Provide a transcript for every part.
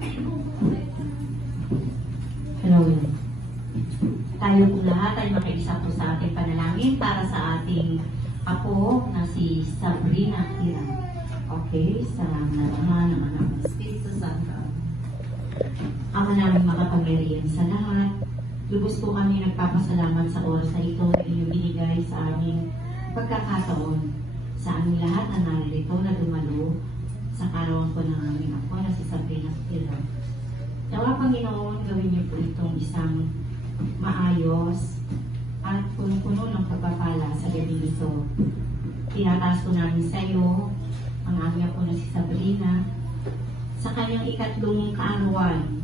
Hello. Tayo po lahat ay makiisa po sa ating panalangin para sa ating apo na si Sabrina Kira. Okay, sa Ama ng Anak ng Espiritu Santo. Ama namin makapangyarihan sa lahat, lubos po kami nagpapasalamat sa oras na ito na inyong binigay sa aming pagkakataon sa aming lahat na narito na dumalo sa karawang po ng aming apo na si Sabrina Kira. Nawa Panginoon, gawin niyo po itong isang maayos at puno-puno ng pagpapala sa gabi ito. Tinataas ko namin sa iyo ang aming apo na si Sabrina sa kanyang ikatlong kaarawan.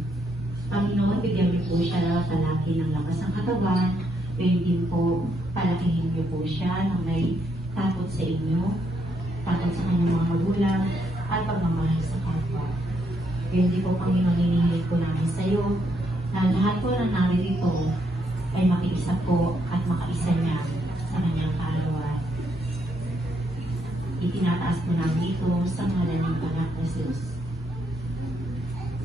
Panginoon, bigyan niyo po siya talaki ng lakas ng katawan, pero din po palakihin niyo po siya ng may takot sa inyo, takot sa kanyang mga magulang, at pagmamahal sa kapwa. Kaya di po, Panginoon, hinihiling po namin sa iyo na lahat po na narito ay makiisa po at makaisa niya sa kanyang kaarawan. Itinataas po namin ito sa ngalan ng Anak na Jesus.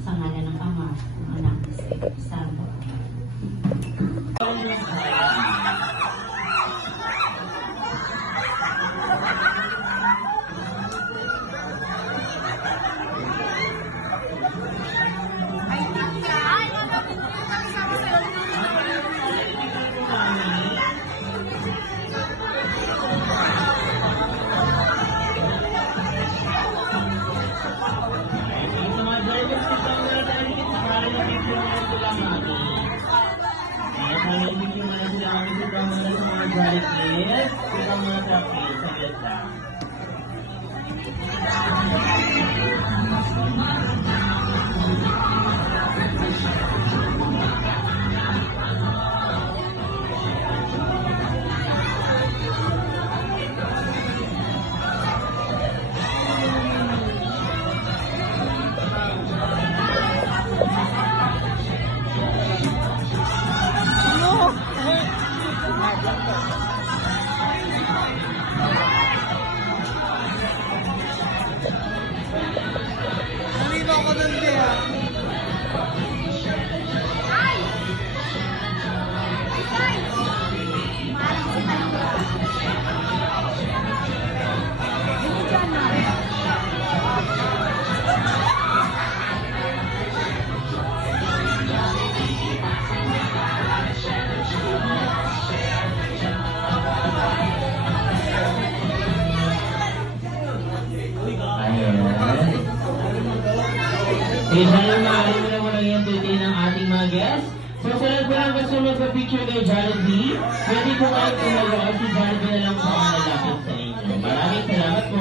Sa ngalan ng Ama, ng Anak ng Espiritu Santo. Janet, maaari mo na muna yung duty ng ating mga guests. So, sunod po lang gusto magpa-picture kay Janet B. Pwede po kayo tumagawa si Janet B na lang po ang nalapit sa inyo. Maraming salamat po.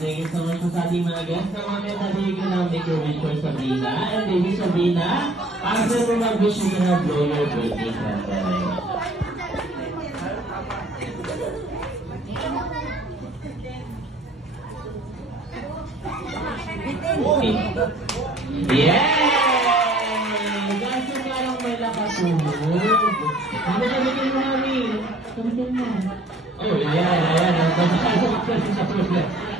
Thank you so much sa ating mga guests na mga metabigan ng make-a-wish for Sabrina. And baby Sabrina, after mo mag-wish, you can have blow your birthday candle. Okay. Yay! Gaso ka lang may lakatulog. Ano sabihin mo namin? Sabihin mo. Oh, ayan.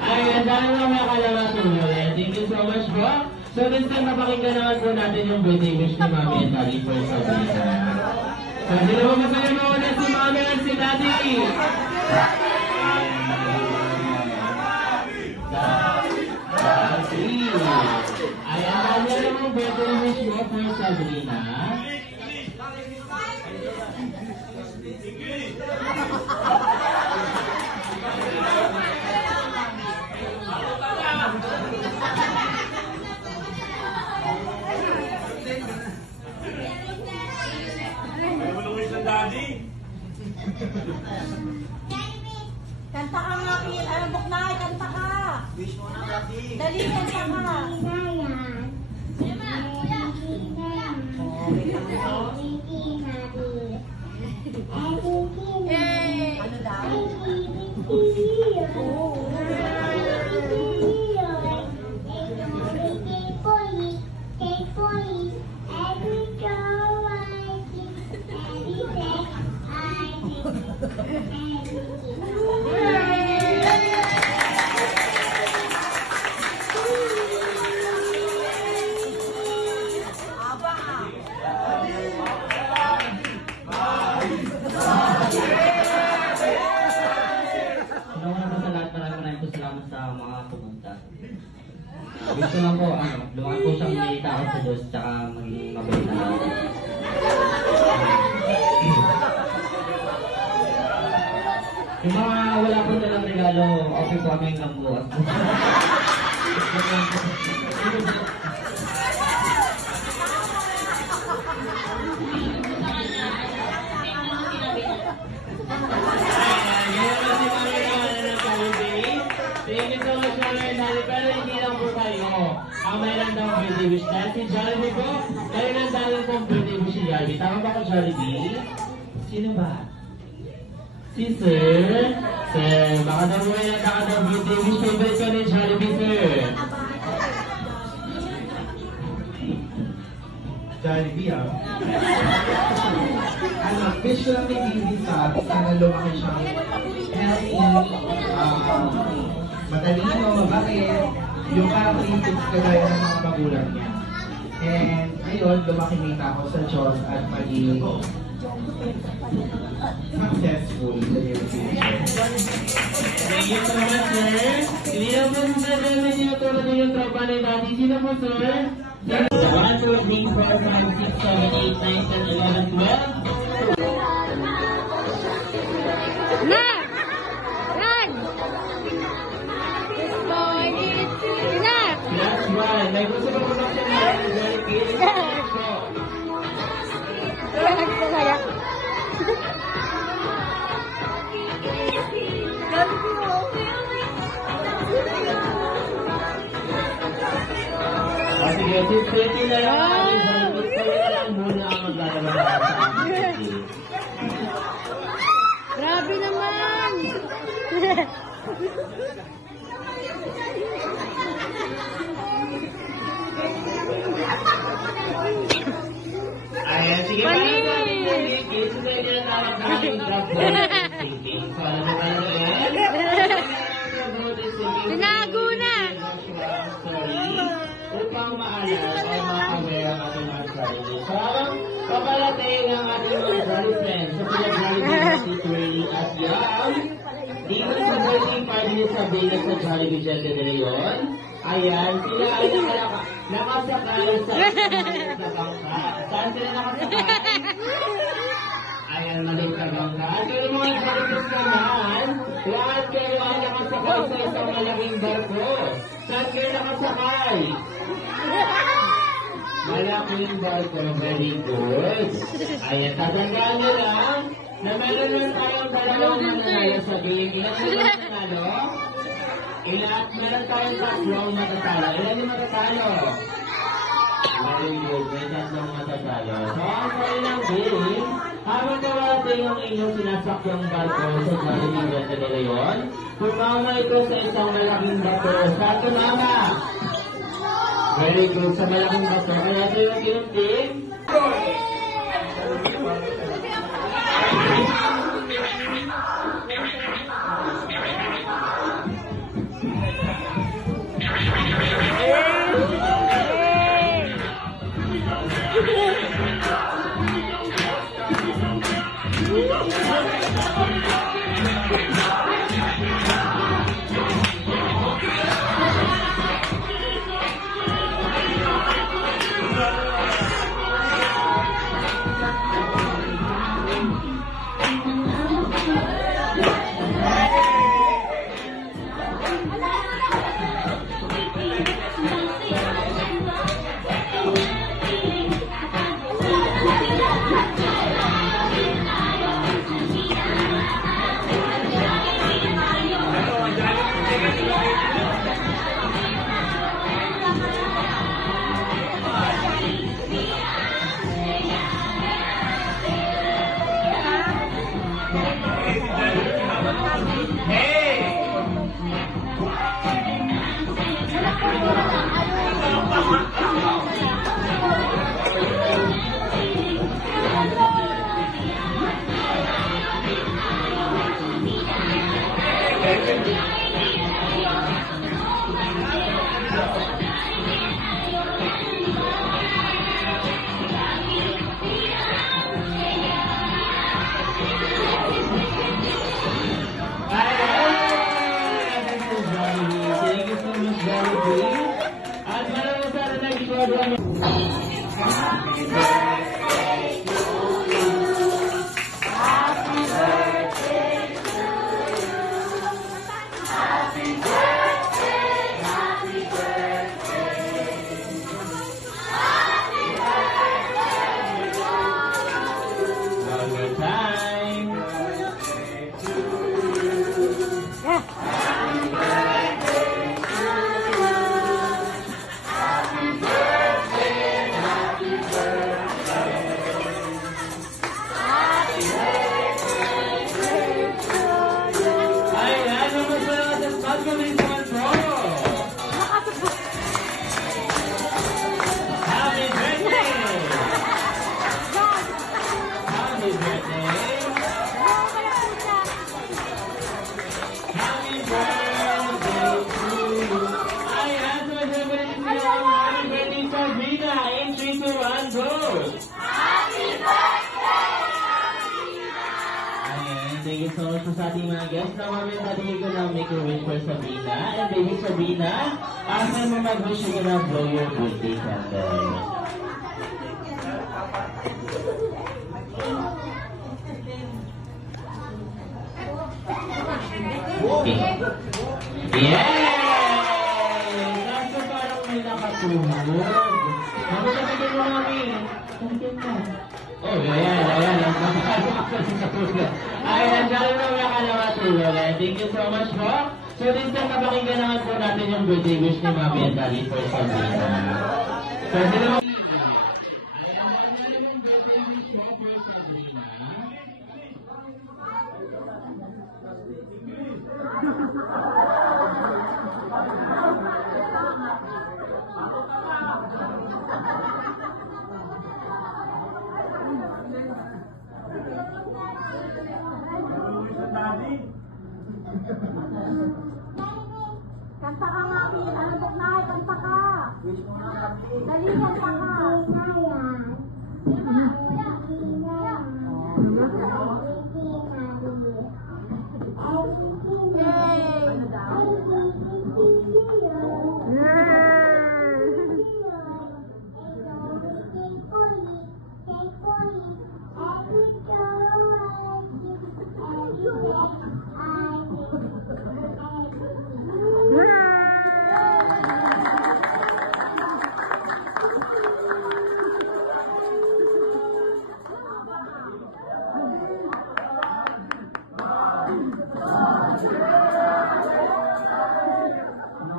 Ayan, dahil mo mga kalamatulog. Thank you so much, bro. So this time, mapakinggan naman po natin yung birthday wish ni Mami and Daddy for Sabrina. So, sino mo masaya mo ulit si Mami and si Daddy? Daddy! Ayan, ano yung birthday wish mo for Sabrina? Kanta ka nga, Kit. Ano, Buknay, kanta ka. Wish mo na, Daddy. Dali, kanta ka. Yay! Ano daw? Gusto lang po, lumaki po siyang may takot sa Diyos, tsaka maging mabait na lang. Yung mga wala po nalang regalo, okay po kami hanggang bukas. Pero hindi lang po kayo ang mayroon daw birthday wish. Dahil si Jollibee po, kayo nang dami pong birthday wish si Jollibee. Tama ba ko, Jollibee? Sino ba? Si Sir? Sir, baka daw mo yung nakadaw birthday wish. Favorite ka ni Jollibee, Sir. Jollibee, wish ko lang ni Bibi sa sana lumaki siyang healthy, matalino, mabait, yung characteristics kagaya ng mga magulang niya. And ayun, lumakimita ako sa Diyos at maging successful sa near future. Thank you so much, Sir. Hindi na po sa namin yung tulad yung tropa ni Daddy. Sino po, Sir? 1, 2, 3, 4, 5, 6, 7, 8, 9, 10, 11, 12. Na! Yan! This boy is... Na! That's right. May gusto ko po siya na very good. Kaya. Sige, 50 na lang. Kaya lang muna ang maglalabas sa akin. Grabe naman! Ayan, sige. Paano sa ating balik? Ito na yung tinatawag namin drop ball thinking. So, alam mo tayo ulit? Tinago na! Sorry. Upang maalala ay makaware ang ating mga sarili. So, habang papalating ang ating mga jolly friends sa pinag-Jollibee na si Twirly at Yam, dito sa birthday party ni Sabrina sa Jollibee Jet de Leon, ayan, sila ay nakasakay sa bangka. Saan sila nakasakay? Ayan, maliit na bangka. At yung mga Jollibee naman, lahat kayo ay nakasakay sa isang malaking barko. Saan kayo nakasakay? Malaking barko, very good. Ayan, tatandaan nyo lang na meron lang tayong dalawang mananalo sa game. Ilan na lang mananalo? Ilan? Meron tayong tatlong matatalo. Ilan yung matatalo? Very good. May tatlong matatalo. So, ang kayo ng game, habang nawating ang inyong sinasakyang barko sa Jollibee Jet de Leon, pumama ito sa isang malaking bato. Sa tumama! Very good. Sa malaking bato. Kaya ito yung ginunting. At maraming sana nag-program. One more time. Ayan, naman sa natin. Pagkaling naman po. Happy birthday! Happy birthday! Happy birthday to you! Ayan, sumasabay niyo ang happy birthday sa Vida in 3, 2, 1, go! Ayan, thank you so much po sa ating mga guests. Now, mamaya natin ko na make a wish for Sabrina. And baby Sabrina, after mo mag-wish, you're gonna blow your birthday candle. Okay. Yay! Kaso parang may nakatulog. Nakatulog mo mami. Nakatulog mo. Oh, ayan. Ayan, dahil mo mga kalamatulog. Thank you so much po. So this time, napakinggan naman po natin yung birthday wish ni Mami and Daddy for Sabrina. So, sino mo? Ayan, yung birthday wish mo for Sabrina. Kanta ka nga, Pin. Ano, Buknay? Kanta ka. Dali, kanta ka.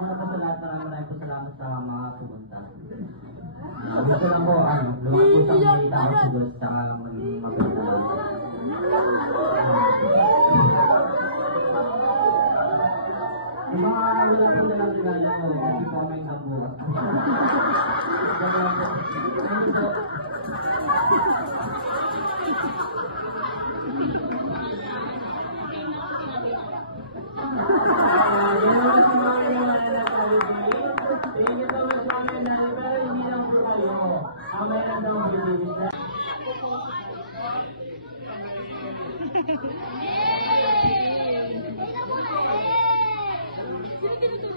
Una po sa lahat, maraming po salamat sa mga pumunta. Gusto lang po, luwag po sa mga tao sa Diyos, saka lang maging maganda lang. Yung mga wala po na lang kilala mo, hindi po may nabuhat. Sino